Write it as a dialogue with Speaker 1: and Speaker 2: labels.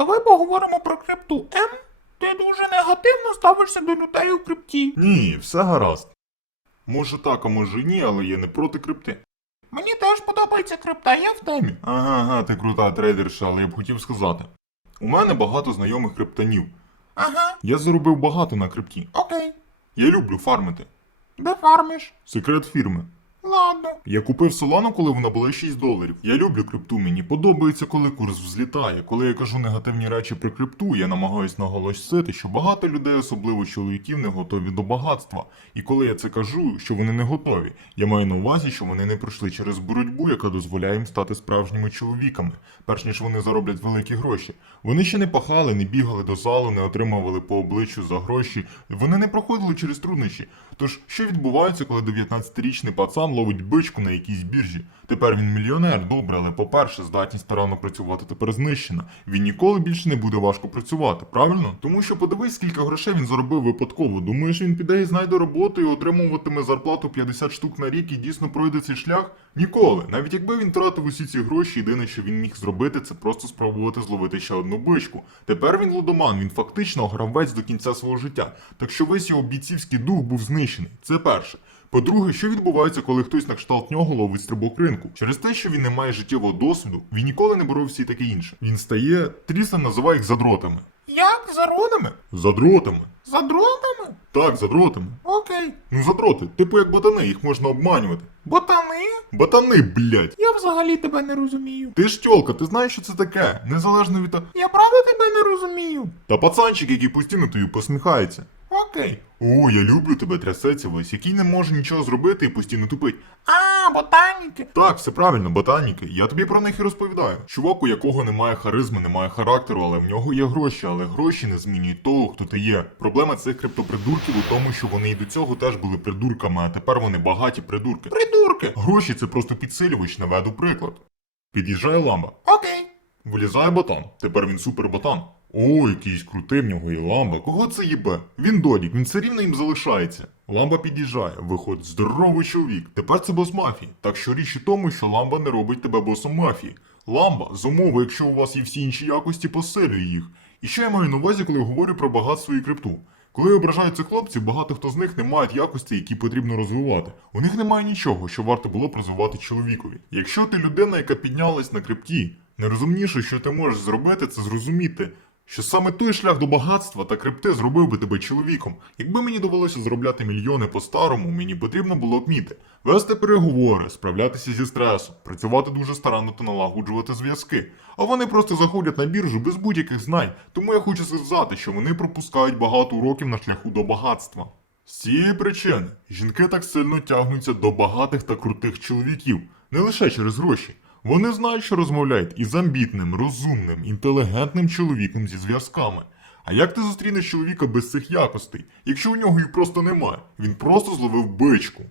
Speaker 1: Давай поговоримо про крипту. М. Ти дуже негативно ставишся до людей у крипті.
Speaker 2: Ні, все гаразд. Може так, а може ні, але я не проти крипти.
Speaker 1: Мені теж подобається крипта, я в темі.
Speaker 2: Ага, ага, ти крута трейдерша, але я б хотів сказати. У мене багато знайомих криптонів.
Speaker 1: Ага,
Speaker 2: Я заробив багато на крипті.
Speaker 1: окей.
Speaker 2: Я люблю фармити.
Speaker 1: Де фармиш?
Speaker 2: Секрет фірми.
Speaker 1: Ладно.
Speaker 2: Я купив Солану, коли вона була 6 доларів. Я люблю крипту, мені подобається, коли курс взлітає. Коли я кажу негативні речі про крипту, я намагаюсь наголосити, що багато людей, особливо чоловіків, не готові до багатства. І коли я це кажу, що вони не готові, я маю на увазі, що вони не пройшли через боротьбу, яка дозволяє їм стати справжніми чоловіками, перш ніж вони зароблять великі гроші. Вони ще не пахали, не бігали до залу, не отримували по обличчю за гроші. Вони не проходили через труднощі. Тож, що відбувається, коли 19-річний пацан ловить бичку на якійсь біржі? Тепер він мільйонер, добре, але по-перше, здатність старанно працювати тепер знищена. Він ніколи більше не буде важко працювати, правильно? Тому що подивись, скільки грошей він заробив випадково. Думаєш, він піде і знайде роботу і отримуватиме зарплату 50 штук на рік і дійсно пройде цей шлях? Ніколи. Навіть якби він тратив усі ці гроші, єдине, що він міг зробити, це просто спробувати зловити ще одну бичку. Тепер він лудоман, він фактично гравець до кінця свого життя. Так що весь його бійцівський дух був знищений. Це перше. По-друге, що відбувається, коли хтось на кшталт нього ловить стрибок ринку? Через те, що він не має життєвого досвіду, він ніколи не боровся і таке інше. Він стає, Тріса називає їх задротами.
Speaker 1: Як за родами?
Speaker 2: Задротами?
Speaker 1: За дротами?
Speaker 2: Так, задротами.
Speaker 1: Окей.
Speaker 2: Ну задроти, типу як ботани, їх можна обманювати.
Speaker 1: Ботани?
Speaker 2: Ботани, блять.
Speaker 1: Я взагалі тебе не розумію.
Speaker 2: Ти ж тьолка, ти знаєш, що це таке? Незалежно від того.
Speaker 1: Я правда тебе не розумію.
Speaker 2: Та пацанчик, який постійно тобі посміхається.
Speaker 1: Окей.
Speaker 2: О, я люблю тебе, трясеться весь, який не може нічого зробити і постійно тупить.
Speaker 1: А, ботаніки.
Speaker 2: Так, все правильно, ботаніки. Я тобі про них і розповідаю. Чувак, у якого немає харизми, немає характеру, але в нього є гроші, але гроші не змінюють того, хто ти є. Проблема цих криптопридурків у тому, що вони і до цього теж були придурками, а тепер вони багаті придурки.
Speaker 1: Придурки.
Speaker 2: Гроші це просто підсилювач, наведу приклад. Під'їжджає ламба.
Speaker 1: Окей.
Speaker 2: Вилізає ботан. Тепер він суперботан. О, якийсь крутий в нього і ламба. Кого це їбе? Він додік, він все рівно їм залишається. Ламба під'їжджає, виходить здоровий чоловік. Тепер це бос мафії. Так що річ у тому, що ламба не робить тебе босом мафії. Ламба з умови, якщо у вас є всі інші якості, посилює їх. І що я маю на увазі, коли говорю про багатство і крипту? Коли ображають цих хлопців, багато хто з них не мають якості, які потрібно розвивати. У них немає нічого, що варто було б розвивати чоловікові. Якщо ти людина, яка піднялась на крипті, найрозумніше, що ти можеш зробити, це зрозуміти, що саме той шлях до багатства та крипти зробив би тебе чоловіком. Якби мені довелося заробляти мільйони по-старому, мені потрібно було вміти вести переговори, справлятися зі стресом, працювати дуже старанно та налагоджувати зв'язки. А вони просто заходять на біржу без будь-яких знань, тому я хочу сказати, що вони пропускають багато уроків на шляху до багатства. З цієї причини жінки так сильно тягнуться до багатих та крутих чоловіків, не лише через гроші. Вони знають, що розмовляють із амбітним, розумним, інтелігентним чоловіком зі зв'язками. А як ти зустрінеш чоловіка без цих якостей, якщо у нього їх просто немає? Він просто зловив бичку.